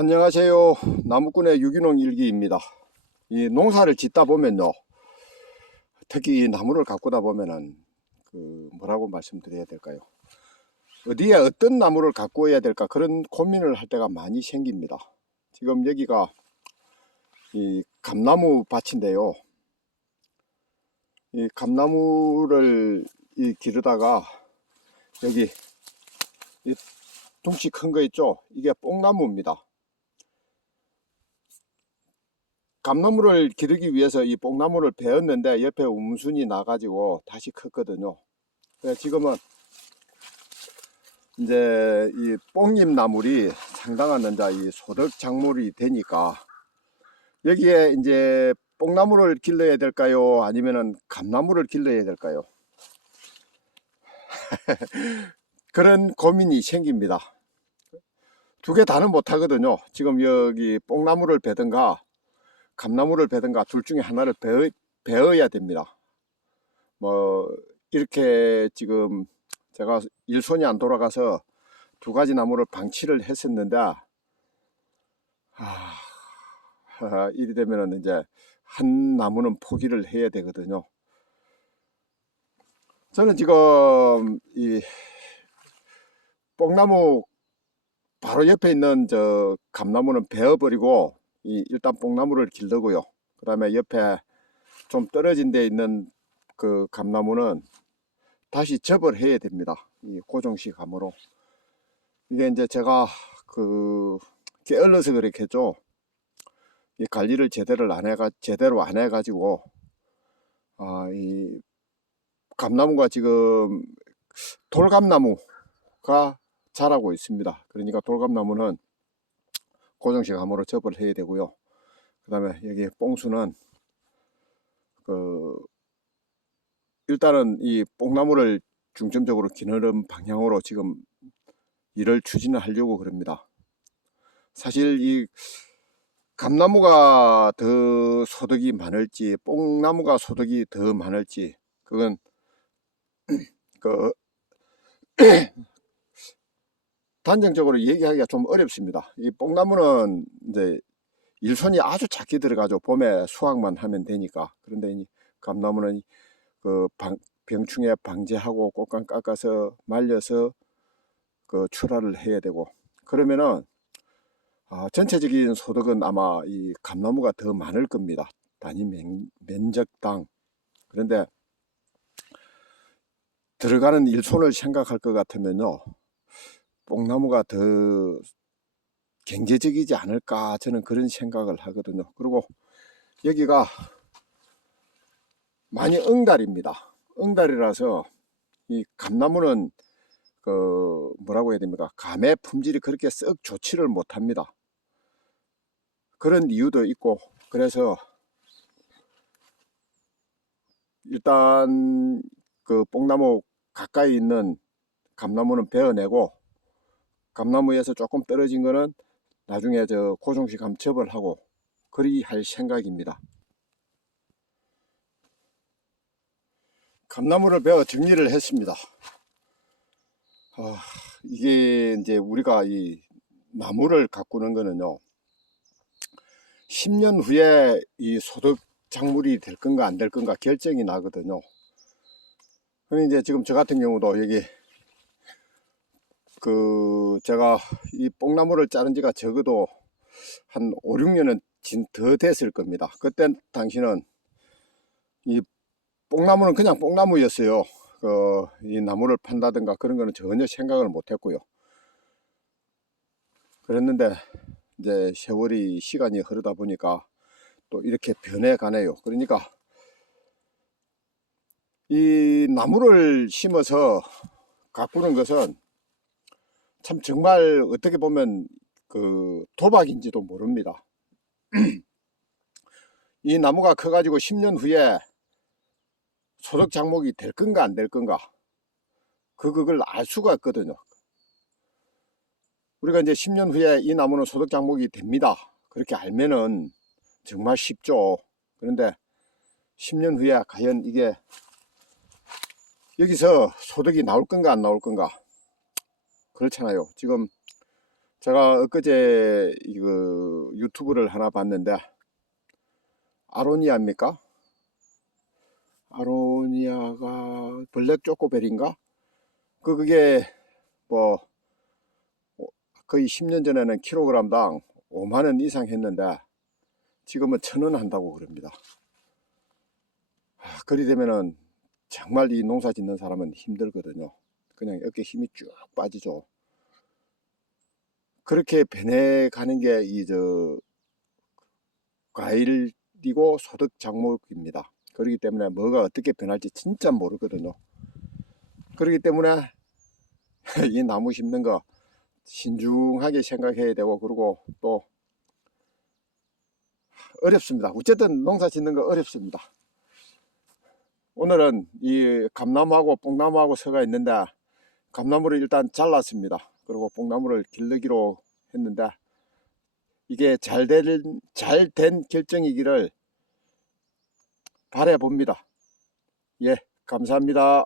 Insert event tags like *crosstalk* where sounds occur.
안녕하세요. 나무꾼의 유기농 일기입니다. 이 농사를 짓다 보면요. 특히 이 나무를 가꾸다 보면은 그 뭐라고 말씀드려야 될까요? 어디에 어떤 나무를 가꾸어야 될까 그런 고민을 할 때가 많이 생깁니다. 지금 여기가 이 감나무 밭인데요. 이 감나무를 이 기르다가 여기 이 둥치 큰 거 있죠? 이게 뽕나무입니다. 감나무를 기르기 위해서 이 뽕나무를 베었는데 옆에 움순이 나가지고 다시 컸거든요. 지금은 이제 이 뽕잎 나물이 상당한 이제 이 소득 작물이 되니까 여기에 이제 뽕나무를 길러야 될까요? 아니면은 감나무를 길러야 될까요? *laughs* 그런 고민이 생깁니다. 두 개 다는 못 하거든요. 지금 여기 뽕나무를 베든가 감나무를 베든가 둘 중에 하나를 베어, 베어야 됩니다. 뭐 이렇게 지금 제가 일손이 안 돌아가서 두 가지 나무를 방치를 했었는데 아, 아, *laughs* 이리 되면은 이제 한 나무는 포기를 해야 되거든요. 저는 지금 이 뽕나무 바로 옆에 있는 저 감나무는 베어버리고 이 일단 뽕나무를 기르고요. 그 다음에 옆에 좀 떨어진 데 있는 그 감나무는 다시 접을 해야 됩니다. 이 고정식 감으로. 이게 이제 제가 그 게을러서 그렇겠죠. 이 관리를 제대로 안 해가 제대로 안 해가지고 아이 감나무가 지금 돌감나무가 자라고 있습니다. 그러니까 돌감나무는 고정식 감으로 접을 해야 되고요. 그 다음에 여기 뽕수는 그 일단은 이 뽕나무를 중점적으로 기르는 방향으로 지금 일을 추진을 하려고 그럽니다. 사실 이 감나무가 더 소득이 많을지 뽕나무가 소득이 더 많을지 그건 *clears throat* 그 단정적으로 얘기하기가 좀 어렵습니다. 이 뽕나무는 이제 일손이 아주 작게 들어가죠. 봄에 수확만 하면 되니까. 그런데 이 감나무는 그 방, 병충해 방제하고 꽃감 깎아서 말려서 그 출하를 해야 되고 그러면은 아, 전체적인 소득은 아마 이 감나무가 더 많을 겁니다. 단위 면, 면적당. 그런데 들어가는 일손을 생각할 것 같으면요. 뽕나무가 더 경제적이지 않을까 저는 그런 생각을 하거든요. 그리고 여기가 많이 응달입니다. 응달이라서 이 감나무는 그 뭐라고 해야 됩니까? 감의 품질이 그렇게 썩 좋지를 못합니다. 그런 이유도 있고 그래서 일단 그 뽕나무 가까이 있는 감나무는 베어내고 감나무에서 조금 떨어진 거는 나중에 저 고정식 감첩을 하고 그리 할 생각입니다. 감나무를 베어 정리를 했습니다. 아, 이게 이제 우리가 이 나무를 가꾸는 거는요. 10년 후에 이 소득 작물이 될 건가 안 될 건가 결정이 나거든요. 그럼 이제 지금 저 같은 경우도 여기 그 제가 이 뽕나무를 자른 지가 적어도 한 5, 6년은 더 됐을 겁니다. 그때 당시는 이 뽕나무는 그냥 뽕나무였어요. 그 이 나무를 판다든가 그런 거는 전혀 생각을 못 했고요. 그랬는데 이제 세월이 시간이 흐르다 보니까 또 이렇게 변해 가네요. 그러니까 이 나무를 심어서 가꾸는 것은 참 정말 어떻게 보면 그 도박인지도 모릅니다. *clears throat* 이 나무가 커가지고 10년 후에 소득 작목이 될 건가 안 될 건가 그 그걸 알 수가 없거든요. 우리가 이제 10년 후에 이 나무는 소득 작목이 됩니다. 그렇게 알면은 정말 쉽죠. 그런데 10년 후에 과연 이게 여기서 소득이 나올 건가 안 나올 건가 그렇잖아요. 지금 제가 엊그제 이거 유튜브를 하나 봤는데 아로니아입니까? 아로니아가 블랙 초코벨인가? 그 그게 뭐 거의 10년 전에는 킬로그램당 5만 원 이상 했는데 지금은 천 원 한다고 그럽니다. 아, 그리 되면은 정말 이 농사 짓는 사람은 힘들거든요. 그냥 어깨 힘이 쭉 빠지죠. 그렇게 변해가는 게 이 저 과일이고 소득 작목입니다. 그렇기 때문에 뭐가 어떻게 변할지 진짜 모르거든요. 그렇기 때문에 *laughs* 이 나무 심는 거 신중하게 생각해야 되고 그리고 또 어렵습니다. 어쨌든 농사 짓는 거 어렵습니다. 오늘은 이 감나무하고 뽕나무하고 서가 있는데 감나무를 일단 잘랐습니다. 그리고 뽕나무를 기르기로 했는데 이게 잘된 잘 된 결정이기를 바래 봅니다. 예, 감사합니다.